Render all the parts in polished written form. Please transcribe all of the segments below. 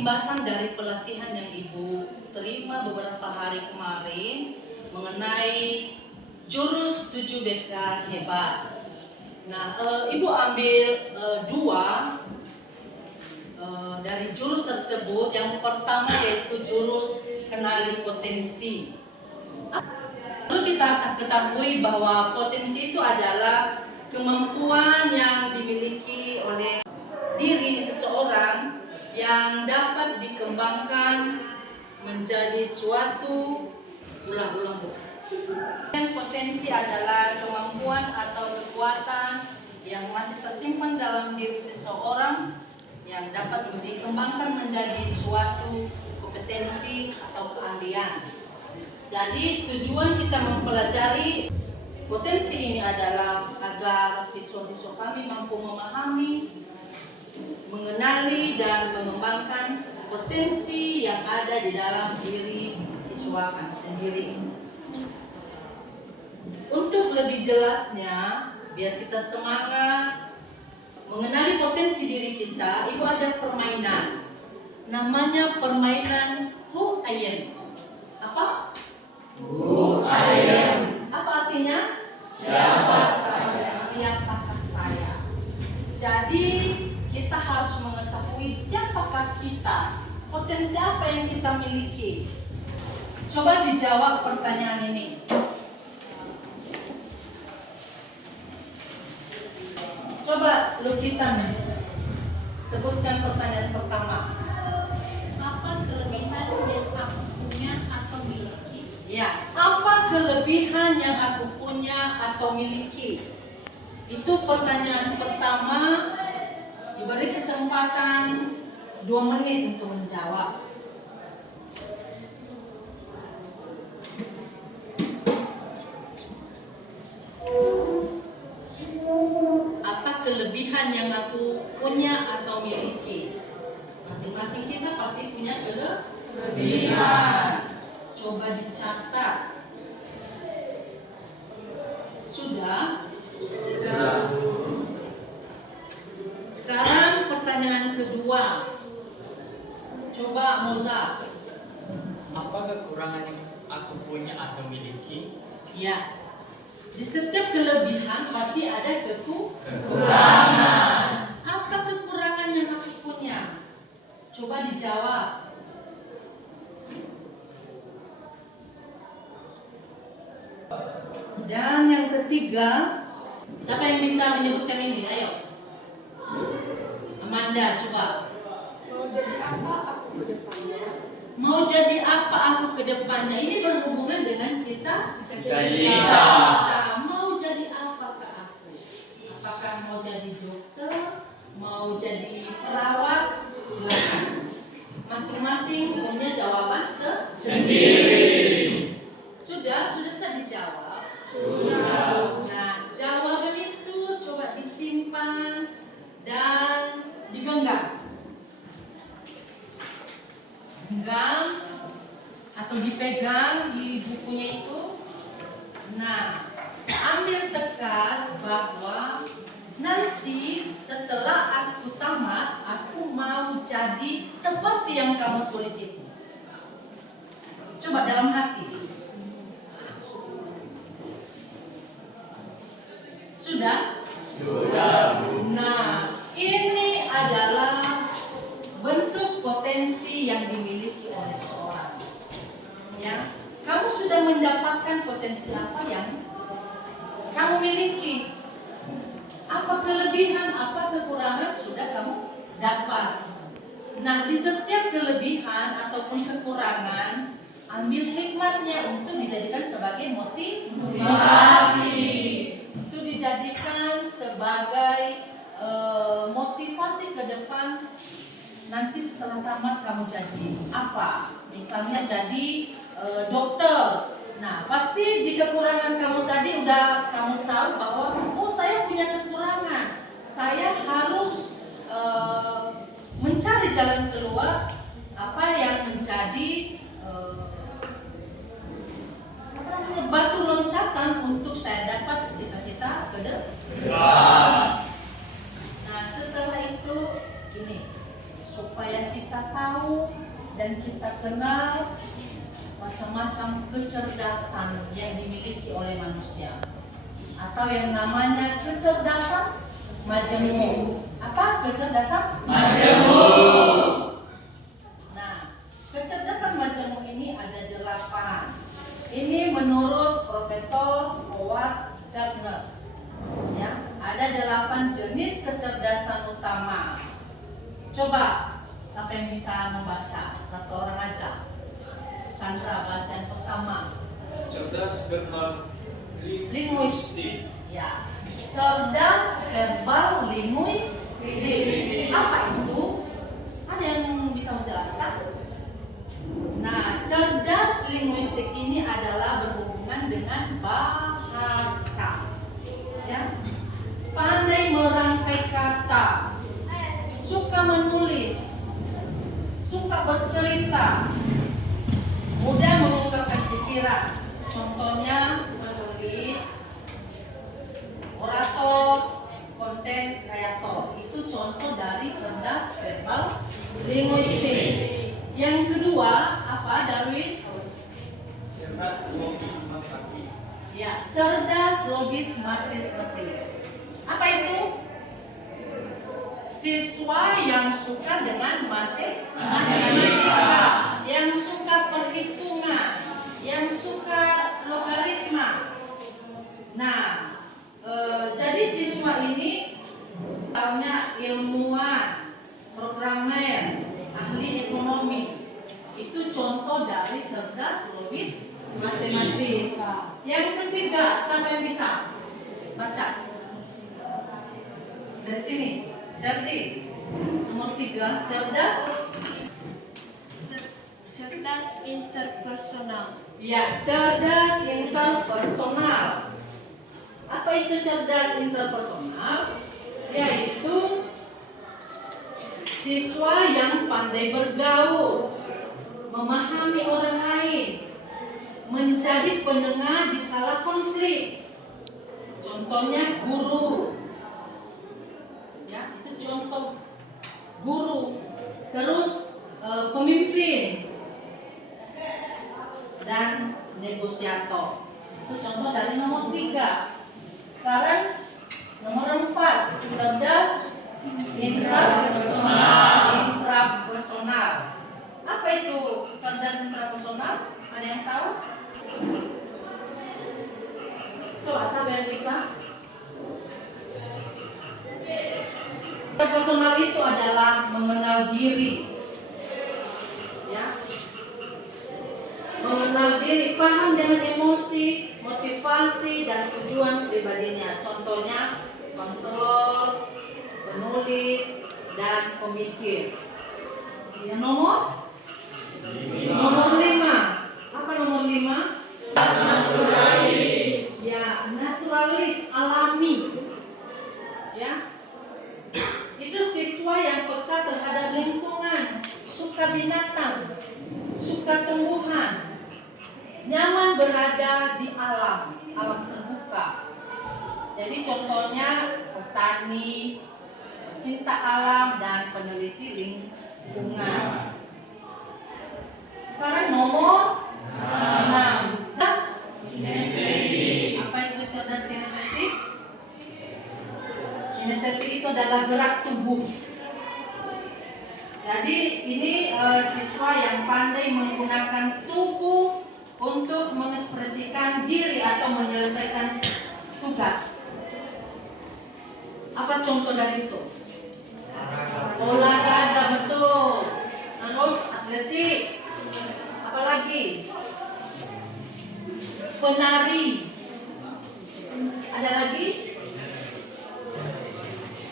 imbasan dari pelatihan yang Ibu terima beberapa hari kemarin mengenai jurus 7BK hebat. Nah, Ibu ambil dua dari jurus tersebut. Yang pertama yaitu jurus kenali potensi. Lalu kita ketahui bahwa potensi itu adalah kemampuan yang dimiliki oleh diri seseorang yang dapat dikembangkan menjadi suatu ulang-ulang. Potensi adalah kemampuan atau kekuatan yang masih tersimpan dalam diri seseorang yang dapat dikembangkan menjadi suatu kompetensi atau keahlian. Jadi tujuan kita mempelajari potensi ini adalah agar siswa-siswa kami mampu memahami, mengenali dan mengembangkan potensi yang ada di dalam diri siswa kami sendiri. Untuk lebih jelasnya, biar kita semangat mengenali potensi diri kita, itu ada permainan. Namanya permainan Who I Am. Apa? Who I am. Apa artinya? Siapa saya? Siapakah saya? Jadi kita harus mengetahui siapakah kita, potensi apa yang kita miliki. Coba dijawab pertanyaan ini. Coba Lukitan sebutkan pertanyaan pertama. Apa kelebihan yang aku punya atau miliki? Ya, apa kelebihan yang aku punya atau miliki? Itu pertanyaan pertama. Diberi kesempatan 2 menit untuk menjawab. Apa kelebihan yang aku punya atau miliki? Masing-masing kita pasti punya kelebihan. Coba dicatat. Sudah? Sudah. Sekarang pertanyaan kedua. Coba Moza. Apa kekurangan yang aku punya atau miliki? Ya. Di setiap kelebihan pasti ada Kekurangan. Apa kekurangan yang aku punya? Coba dijawab. Dan yang ketiga, siapa yang bisa menyebutkan ini? Ayo. Amanda, coba. Mau jadi apa aku ke depannya? Mau jadi apa aku ke depannya? Ini berhubungan dengan Cita-cita. Mau jadi apakah aku? Apakah mau jadi dokter? Mau jadi perawat? Silakan. Masing-masing punya jawaban Sendiri. Sudah saya dijawab. Sudah. Nah, jawaban itu coba disimpan dan digenggam. Genggam atau dipegang di bukunya itu. Nah, ambil tekad bahwa nanti setelah aku tamat, aku mau jadi seperti yang kamu tulis itu. Coba dalam hati. Sudah? Sudah, Bu. Nah, ini adalah bentuk potensi yang dimiliki oleh seorang. Ya, kamu sudah mendapatkan potensi apa yang kamu miliki? Apa kelebihan, apa kekurangan sudah kamu dapat. Nah, di setiap kelebihan ataupun kekurangan, ambil hikmatnya untuk dijadikan sebagai motivasi. Itu dijadikan sebagai motivasi ke depan. Nanti setelah tamat kamu jadi apa? Misalnya jadi dokter. Nah, pasti di kekurangan kamu tadi udah kamu tahu bahwa oh, saya punya kekurangan. Saya harus mencari jalan keluar apa yang menjadi batu loncatan untuk saya dapat cita-cita ke depan. Nah, setelah itu ini supaya kita tahu kita kenal macam-macam kecerdasan yang dimiliki oleh manusia, atau yang namanya kecerdasan majemuk. Apa kecerdasan Majemuk. Nah, kecerdasan majemuk ini ada 8. Ini menurut Profesor Howard Gardner. Ya, ada 8 jenis kecerdasan utama. Coba siapa yang bisa membaca? Satu orang aja. Chandra, baca yang pertama. Cerdas verbal Linguistik. Ya. Cerdas verbal linguistik. Apa itu? Ada yang bisa menjelaskan? Nah, cerdas linguistik ini adalah berhubungan dengan bahasa. Ya. Pandai merangkai kata, suka menulis, suka bercerita, mudah mengungkapkan pikiran. Contohnya menulis, orator, konten kreator. Itu contoh dari cerdas verbal linguistik. Yang kedua, apa Darwin? cerdas logis matematis. Ya, cerdas logis matematis. Apa itu? Siswa yang suka dengan matematika, yang suka perhitungan, yang suka logaritma. Nah, jadi siswa ini misalnya ilmuwan, programmer, ahli ekonomi. Itu contoh dari cerdas logis matematis. Yang ketiga, siapa yang bisa baca? Dari sini, Chelsea. Nomor 3, cerdas. Cerdas interpersonal. Ya, cerdas interpersonal. Apa itu cerdas interpersonal? Yaitu siswa yang pandai bergaul, memahami orang lain, menjadi pendengar di kala konflik. Contohnya guru. Ya, itu contoh guru. Terus pemimpin dan negosiator. Itu contoh dari nomor 3. Sekarang nomor 4, cerdas intrapersonal. Apa itu cerdas intrapersonal? Ada yang tahu? Coba siapa yang bisa? Intrapersonal itu adalah mengenal diri. Ya. Mengenal diri, paham dengan emosi, motivasi dan tujuan pribadinya. Contohnya konselor, penulis, dan pemikir. Ya, nomor 5. Apa nomor 5? Naturalis. Ya, naturalis, alami. Ya. Itu siswa yang peka terhadap lingkungan, suka binatang, suka tumbuhan, nyaman berada di alam terbuka. Jadi contohnya petani, cinta alam, dan peneliti lingkungan. Sekarang nomor 6. Cerdas kinestetik. Apa itu cerdas kinestetik? Kinestetik itu adalah gerak tubuh. Jadi ini siswa yang pandai menggunakan tubuh untuk mengekspresikan diri atau menyelesaikan tugas. Apa contoh dari itu? Olahraga, betul. Terus atletik. Apalagi? Penari. Ada lagi?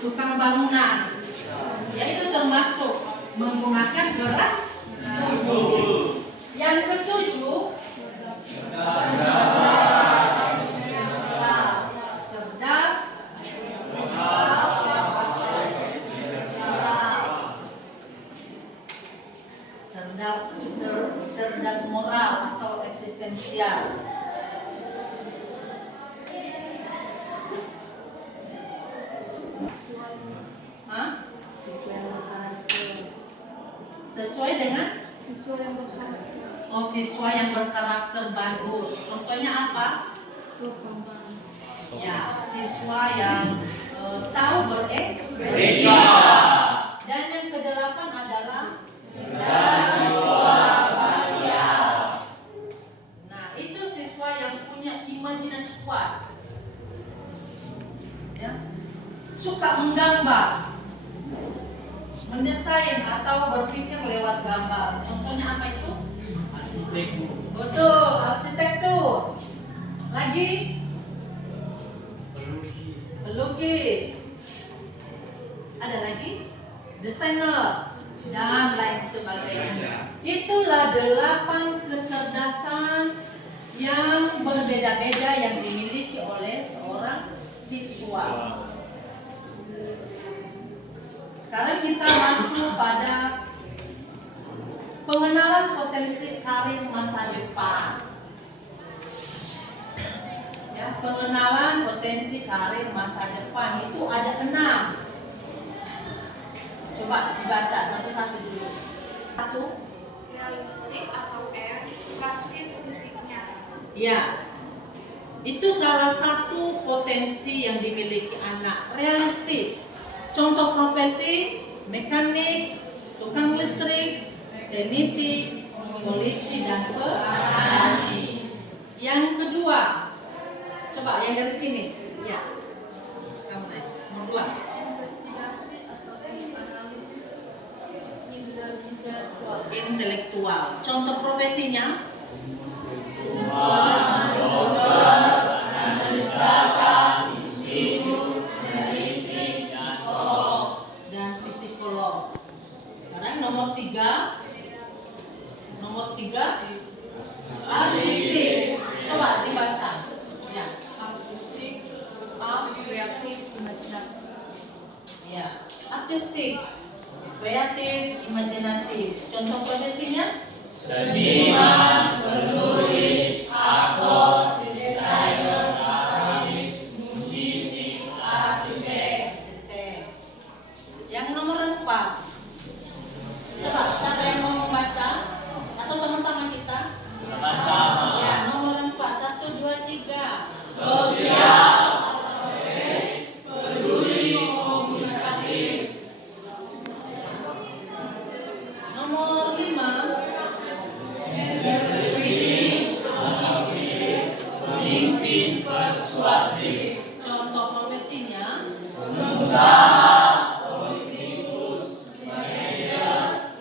Tukang bangunan. Ya, itu termasuk menggunakan gerak tubuh. Yang ketujuh, cerdas cerdas moral atau eksistensial. Hah? Sesuai dengan Siswa yang berkarakter. Oh, siswa yang berkarakter bagus. Contohnya apa? Sopan. Ya, siswa yang tahu Beretika. Dan yang kedelapan adalah nah, itu siswa yang punya imajinasi kuat. Ya. Suka menggambar, mendesain atau berpikir lewat gambar. Contohnya apa itu? Arsitektur. Betul, arsitektur. Lagi Pelukis. pelukis. Ada lagi? Desainer dan lain sebagainya. Itulah 8 kecerdasan yang berbeda-beda yang dimiliki oleh seorang siswa. Sekarang kita masuk pada pengenalan potensi karir masa depan. Ya, pengenalan potensi karir masa depan itu ada 6. Coba dibaca satu-satu dulu. 1. Realistik atau R, praktis fisiknya. Ya, itu salah satu potensi yang dimiliki anak. Realistis. Contoh profesi: mekanik, tukang listrik, teknisi, polisi, dan petani. Yang kedua, coba yang dari sini. Ya, kamu naik. Nomor 2. Investigasi atau analisis Intelektual. Contoh profesinya: dan psikolog. Sekarang nomor 3. Artistik. Coba dibaca. Ya. artistik, art, kreatif, imajinatif. Ya. Artistik, kreatif, imajinatif. Contoh profesinya: Seniman, penulis, aktor, desainer, artis, musisi, arsitek. Yang nomor 4. Coba siapa yang mau membaca? Atau sama-sama kita? Sama-sama. Ya, nomor 4. 1, 2, 3. Sosial, peduli, komunikatif. Nomor 5. Pemimpin persuasif. Contoh profesinya: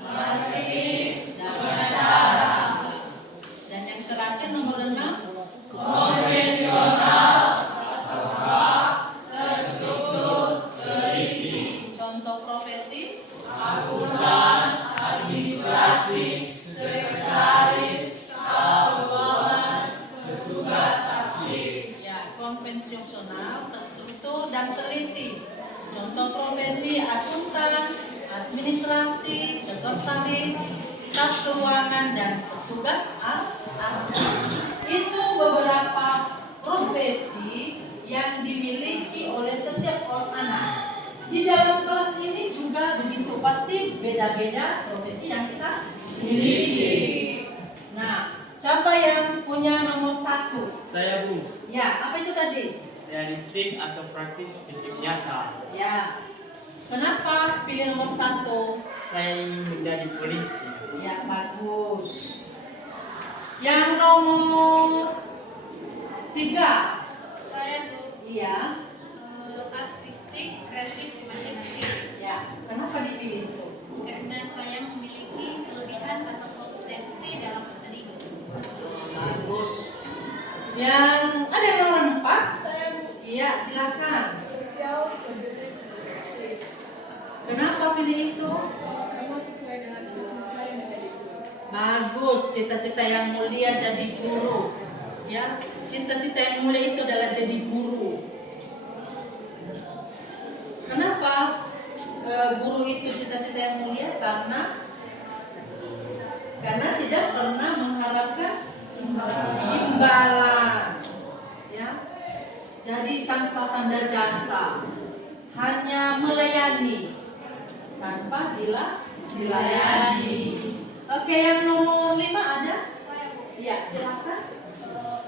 marketing, pengacara. Dan yang terakhir nomor 6. Konvensional, terstruktur, teliti. Contoh profesi: Akuntan, administrasi, sekretaris, staf keuangan, petugas taksi. ya, konvensional, terstruktur, dan teliti. Contoh profesi: akuntan, administrasi, sekretaris, staf keuangan, dan petugas arsip. Itu beberapa profesi yang dimiliki oleh setiap orang anak. Di dalam kelas ini juga begitu, pasti beda-beda profesi yang kita miliki. Nah, siapa yang punya nomor 1? Saya Bu, Ya, apa itu tadi? realistik atau praktis fisik nyata. Ya, kenapa pilih nomor 1? Saya ingin menjadi polisi. Ya, bagus. Yang nomor 3. Saya Bu, Iya. artistik, kreatif, imajinatif. Ya, kenapa dipilih itu? Karena saya memiliki kelebihan atau potensi dalam seni. Bagus. Yang ada yang nomor 4? Saya Iya, silakan. sosial, peduli, Kenapa pilih itu? karena sesuai dengan cita-cita saya menjadi guru. Bagus, cita-cita yang mulia jadi guru. Ya, cita-cita yang mulia itu adalah jadi guru. Kenapa guru itu cita-cita yang mulia? Karena tidak pernah mengharapkan imbalan. Ya, jadi tanpa tanda jasa, hanya melayani tanpa dilayani. Oke, yang nomor 5 ada? Saya Bu. Iya, silakan.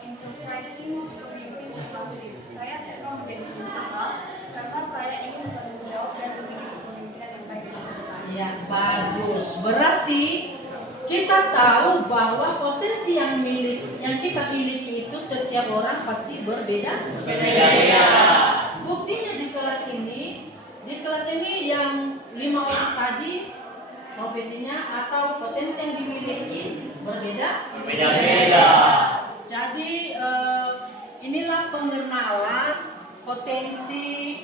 Enterprising pemimpin persuasif. Saya suka menjadi pengusaha karena saya ingin bertanggung jawab dan memiliki kepemimpinan yang baik di masa depan. Ya, bagus. Berarti kita tahu bahwa potensi yang kita miliki itu setiap orang pasti berbeda. Berbeda. Buktinya di kelas ini yang 5 orang tadi profesinya atau potensi yang dimiliki berbeda. Berbeda-beda. Jadi inilah pengenalan potensi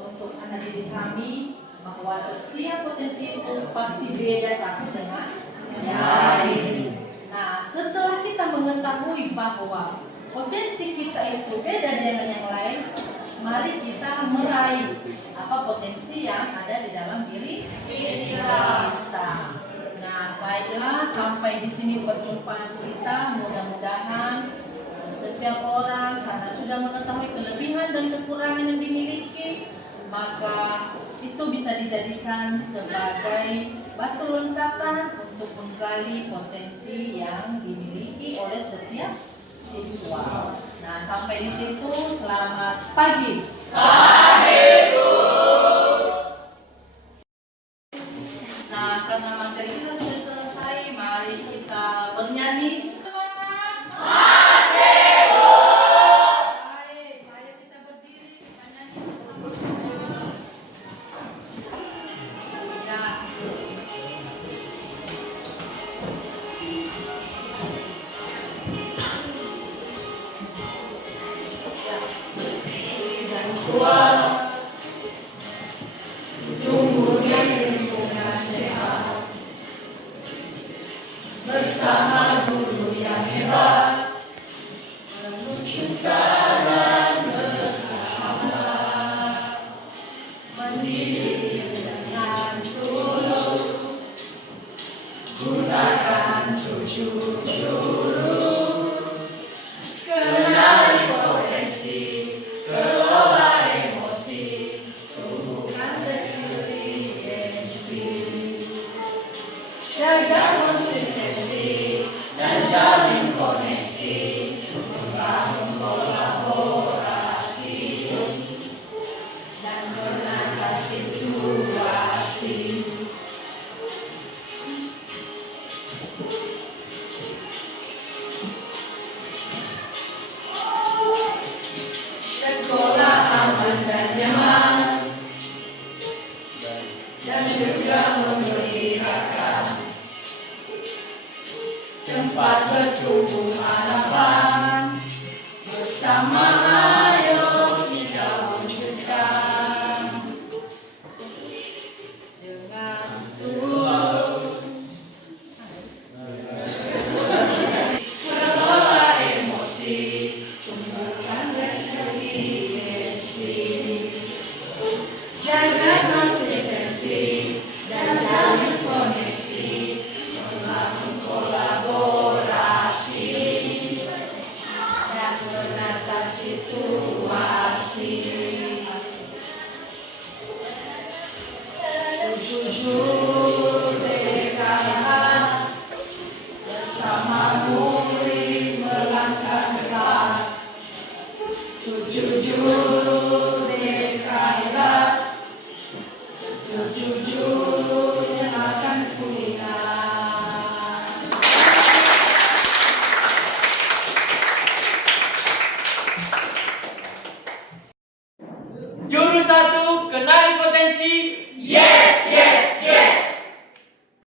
untuk anak didik kami bahwa setiap potensi itu pasti beda satu dengan yang lain. Nah, setelah kita mengetahui bahwa potensi kita itu beda dengan yang lain, mari kita meraih apa potensi yang ada di dalam diri kita. Nah, baiklah, sampai di sini perjumpaan kita. Mudah-mudahan setiap orang karena sudah mengetahui kelebihan dan kekurangan yang dimiliki, maka itu bisa dijadikan sebagai batu loncatan untuk menggali potensi yang dimiliki oleh setiap siswa. Nah, sampai di situ, selamat pagi. Nah, karena materi kita sudah selesai, mari kita bernyanyi. Baik, ayo kita berdiri, kita nyanyi bersama-sama. Ya. Tuhan